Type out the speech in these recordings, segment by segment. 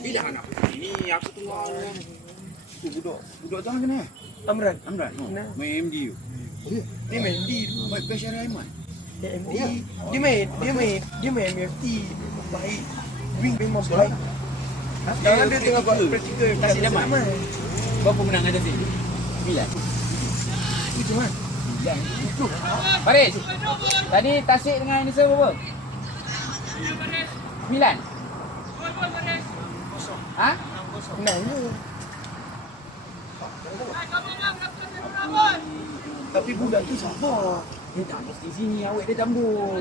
Bilang anak aku ni aku tengok tu budak tu macam mana? Amran. Nah. Main MD tu. Dia main MD. Baik best Syarif Aiman. MD. Dia main MFT. Baik. Wing memang baik. Sekarang dia tengah buat praktikal Tasik Daman. Berapa menang atas ni? 9. Itu kan? 9. Faris. Tadi Tasik dengan Indonesia berapa? 9. Ha? Menang je. Tapi budak tu sabar. Dia tak mesti sini, awet dia campur.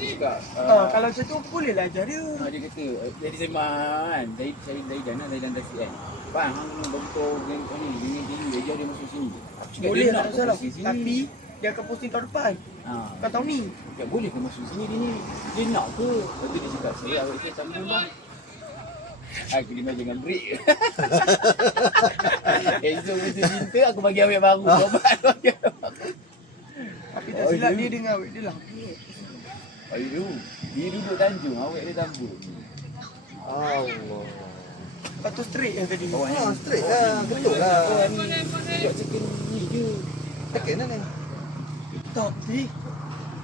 Cakap, Kalau macam tu boleh lah ajar dia. dia kata, jadi sembang kan, dari Dana, dari Dan Tasik kan. Bang, hang bentuk ni, dia ajar dia masuk sini. Aku cakap, Boleh dia lah nak salah. masuk sini. Tapi dia akan posting tahun depan. Kau tahu ni. Cakap, boleh ke masuk sini dia ni? Dia nak ke? Lepas tu dia cakap, saya awet saya campur bang. Aku dia jangan break. Esok mesti minta aku bagi awet baru. Tapi tak silap dia dengan awet dia lah. Ayo, dia duduk Tanjung, awet dia Tambun. Allah. Lepas tu straight yang tadi. Straight lah. Betul lah. Buat second ni je. Tekan lah ni. Tak, ni.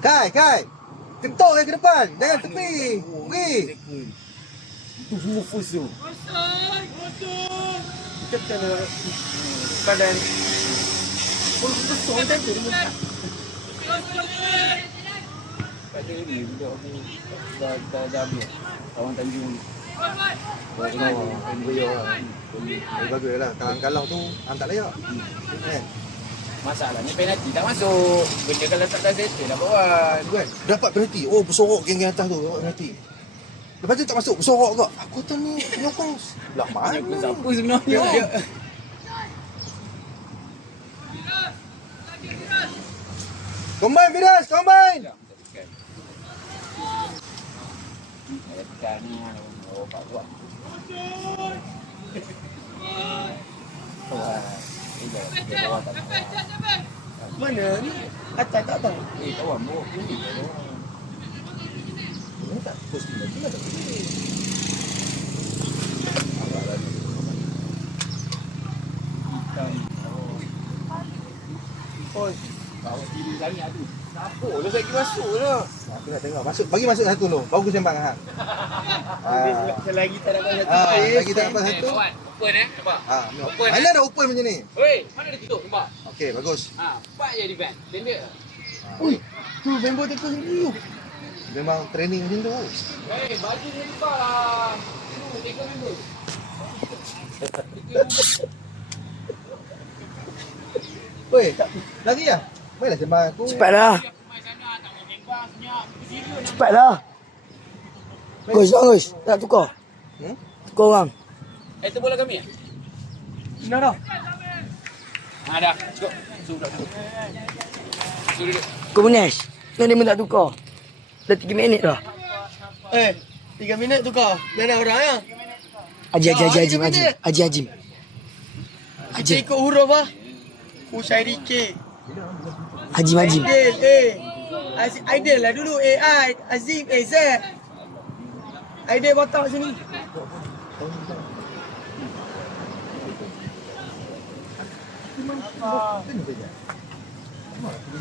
Kai. Ketuk ke depan. Jangan tepi. Pergi. Itu semua first tu. Kita kena badan. Kalau kita soal dah tu. Pada ni, budak aku dah habis. Kawan Tanjung ni. Bagus lah. Kalang-kalang tu hantar layak. Kan? Masalahnya penalti tak masuk. Benda kalau tak settle dah buat. Kan? Dapat penalti. Oh, bersorok geng-geng atas tu. Dapat penalti. Lepas tu tak masuk. Bersorok kau. Aku tahu ni penyokong. Lah mana? Penyokong siapa sebenarnya? Dia. Combine Firas, combine. Tekan ni. Oh, Pak Buat. Mana ni? Atas tak tahu. Kawan bawa kulit lah. Ini tak posting lagi lah. Oh, Kawan diri sangat tu. Siapa? Dah saya pergi masuk lah. Aku nak tengok. Bagi masuk satu dulu. Baru sembang hang. selagi tak dapat satu. Lagi tak dapat satu. Kawan, open nampak? Open, Mana ada open macam ni? Weh, mana ada tutup nampak? Okey, bagus. Pak je defend. Tender. Ui, tu bembo tekul dulu. Memang training macam tu. Hei, baju ni nampak lah. Tu, tengok member. Weh, lagi lah. Baiklah sembang aku. Cepatlah. Cepatlah. Bagus. Tak tukar. Tukar orang. Itu bola kami ya? Benar dah. Dah. Cukup. Sudah. Kau menes. Kenapa dia tak tukar? Dah 3 minit dah. 3 minit tukar. Mana orang ya? Haji. Kita ikut huruf lah. Usai K. Haji. Aidil lah dulu. AI. Azim. Z. Aidil botak sini.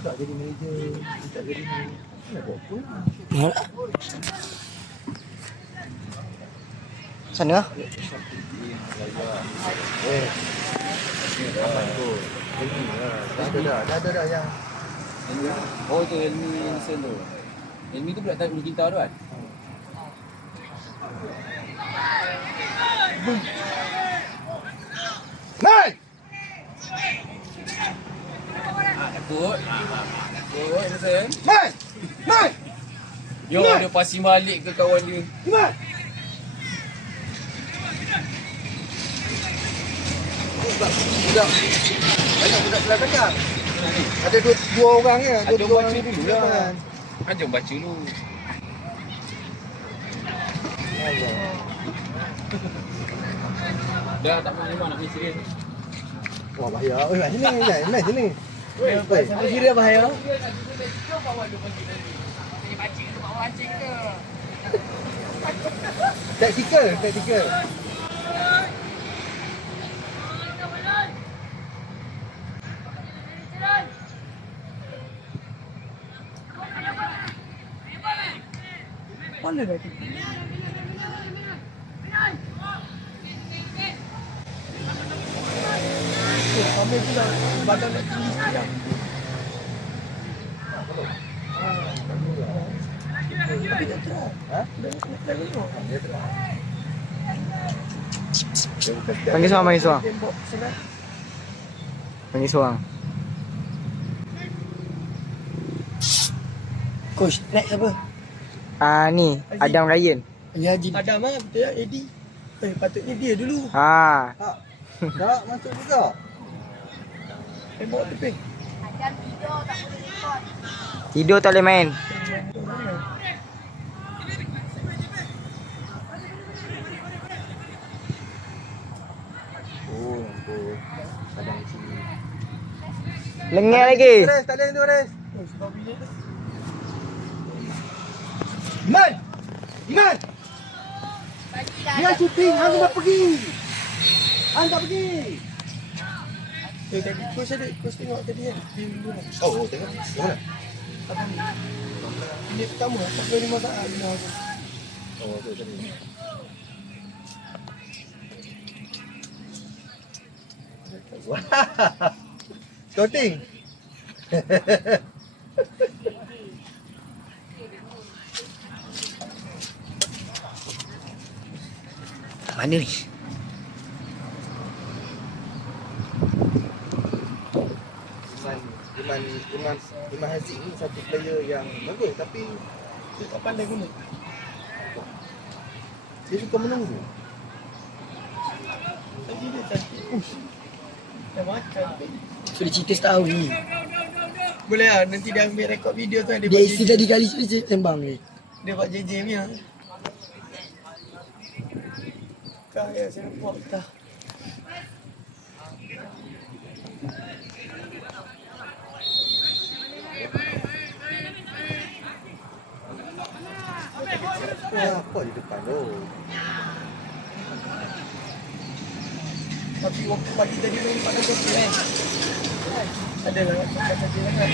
Tak jadi manager, tak jadi ni. Nak buat apa? Sana. Dah yang. Oh, tu Helmi Anderson tu. Helmi tu pula tak boleh cinta tu kan? Naik! Takut. Takut Anderson. Naik! Yo, dia passing balik ke kawan dia. Naik! Budak. Banyak budak sebelah belakang. Ada dua orang je. Ada Dua baca orang dulu depan. lah. Jom baca dulu. Dah tak mahu nak main serius. Wah, bahaya. Oi, mat sini. Mat sini. Sampai kira bahaya. Tactical. mana dah tu? Kami pula badan nak tinggi sikit lah. Tapi tak teruk. Dah tengok. Panggil seorang, panggil seorang. Tembok senang. Panggil seorang. Coach, next apa? Ni Adam Ryan. Haji. Adam lah, betul ya, Eddie. Patutnya dia dulu. Tak masuk juga. Tembok tepi. Tidur tak boleh main. Oh, nampak. Kadang sini. Lengah lagi. Res, tak ada tu Res. Oh, sebab bilik tu. Iman! Iman! Dia syuting, hang nak pergi. Hang tak pergi. Tadi coach ada, coach tengok tadi kan. Film dulu lah. Oh, tengok. Mana? Apa ni? Bilik pertama, 45 saat dia aku. Oh, tu tadi. Wah. Scouting. Mana ni? Iman Haziq ni satu player yang bagus tapi Dia tak pandai guna. dia suka menunggu. Tadi dia cantik. Dah makan. So dia cerita setahun ni. Boleh lah, nanti dia ambil rekod video tu. Dia Dia buat isi JJ. tadi kali dia tembang ni. Dia buat JJ punya. Kau ya, saya buat dah. Apa di depan tu? Tapi waktu pagi tadi tu nampak dah kopi kan? Ada lah, cakap saja lah kan?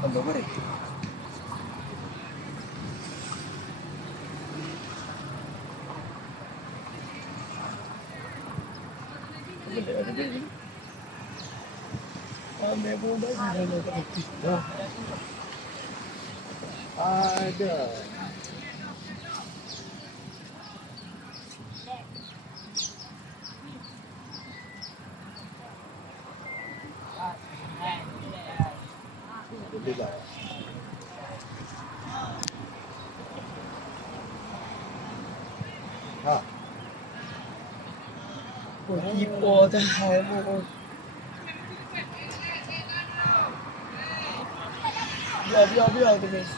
Sambal goreng. Boleh ada dia ni. Ambil pun bagi dalam tak kopi. Ada. Boleh tak? Ha. Oh, kipas dah. Biar tu guys.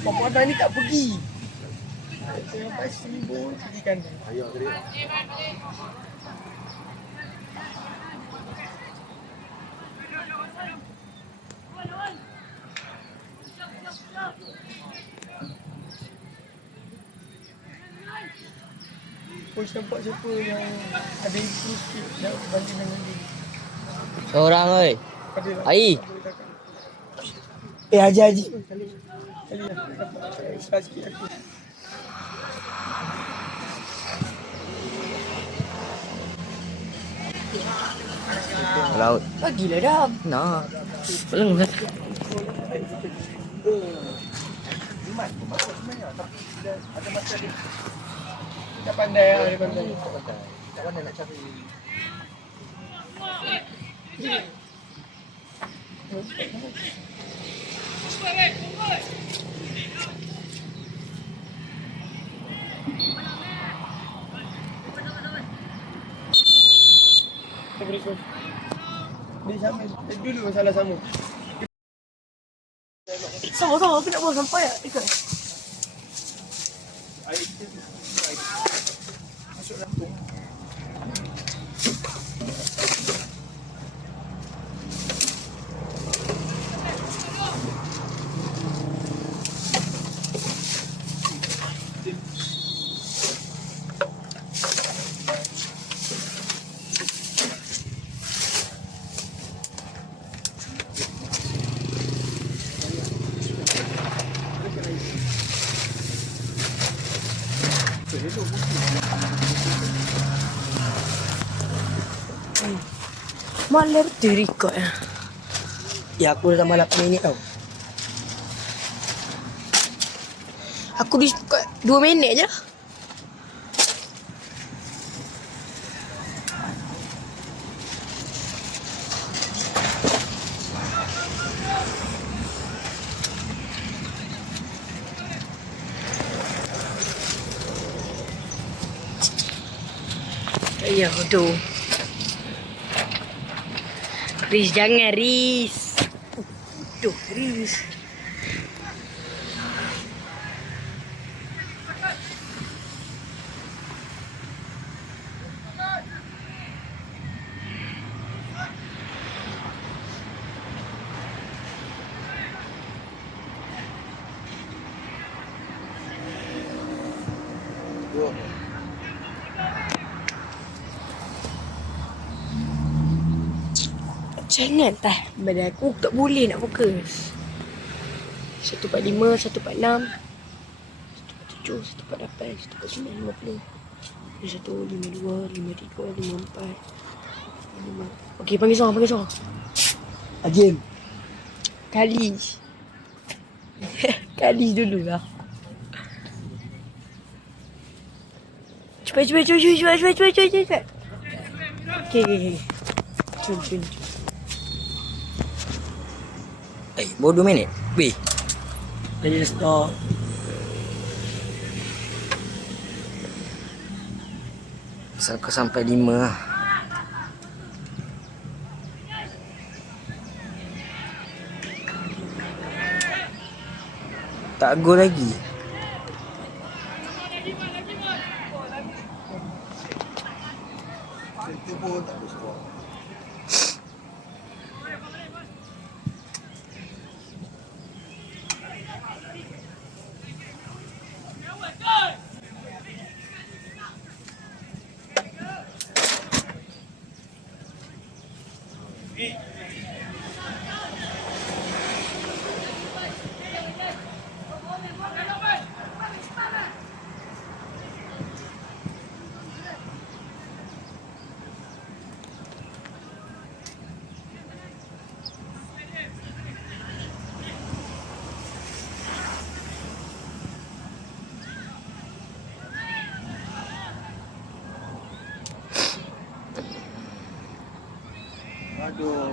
Bapak dah ni tak pergi. Sampai sibuk pergi kandang. Ayah tadi. Coach nampak siapa yang ada improve sikit dah banding dengan dia. Seorang oi. Ada lah. Ai. Tak boleh cakap. Haji. Kali lah. Nampak extra sikit aku. Laut. Bagilah dah. Nak. Belum kan? Iman pun masuk sebenarnya tapi bila ada masa dia Tak pandai lah dia pandai. tak pandai nak cari. Tak boleh coach. Dia sama. Dulu masalah sama. Sama-sama aku nak buang sampai lah. Ikut. Malah terikut ya. Ya aku dah tambah 8 minit tau. Aku di 2 minit je. Ya tu. Riz jangan Riz. Tuh Riz. Jangan tah. Badan aku tak boleh nak fokus. 145, 146, 147, 148, 149, 50. 152, 53, 54. Okey, panggil seorang. Ajim. Kali. Kali dulu lah. Cepat. Okey. Cun. Baru 2 minit. Weh. Lagi dah stop. Asal kau sampai 5 lah. Tak gol lagi. Itu pun tak boleh skor. Aduh.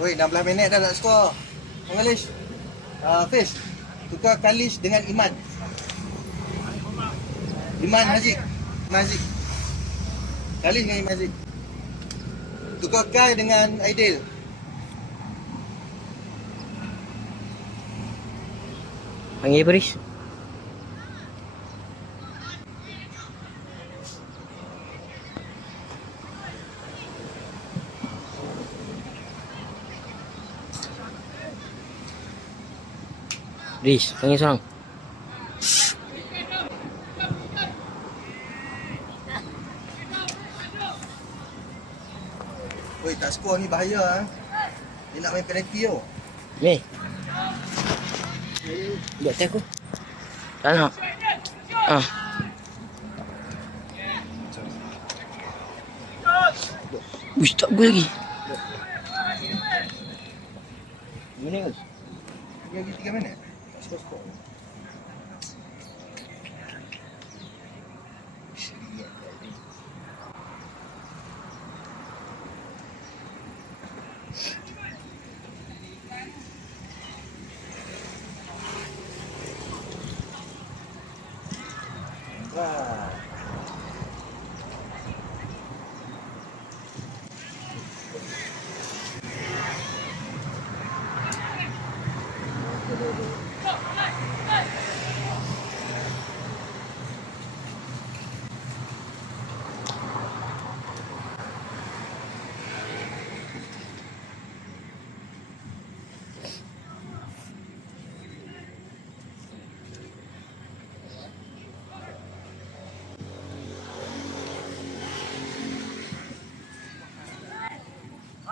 Oi, 16 minit dah nak skor. Kalish. Fiz. Tukar Kalish dengan Iman. Iman Haziq. Kalish dengan Iman Haziq. Tukar Kai dengan Aidil. Panggil Paris. Riz, panggil seorang. Oi, tak skor ni bahaya ah. Dia nak main penalti tau. Ni. Buat tag aku. Tak nak. Uish, tak gol lagi. Minit ke? Lagi 3 minit. Tak skor.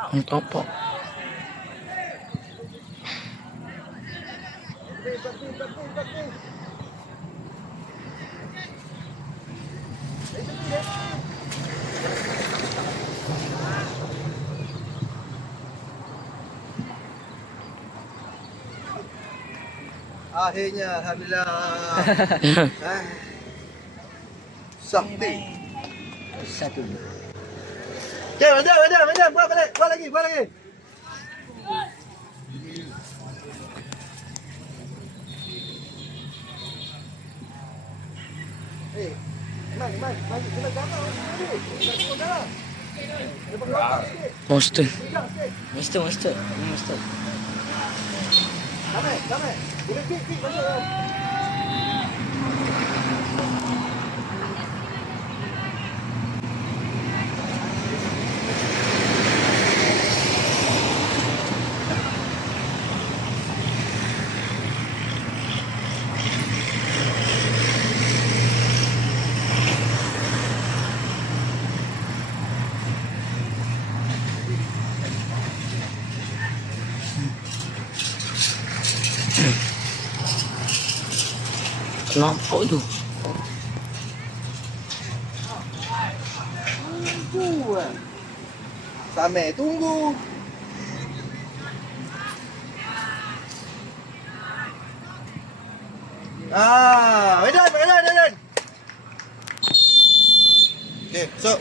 Untuk apa? Akhirnya, alhamdulillah. Sampai. Satu. Madam. Buat lagi. Eh, Iman, kena gambar Monster. Monster. Damai. Boleh pik masuk. Nampak tu. Sampai tunggu. Medan. Okay, so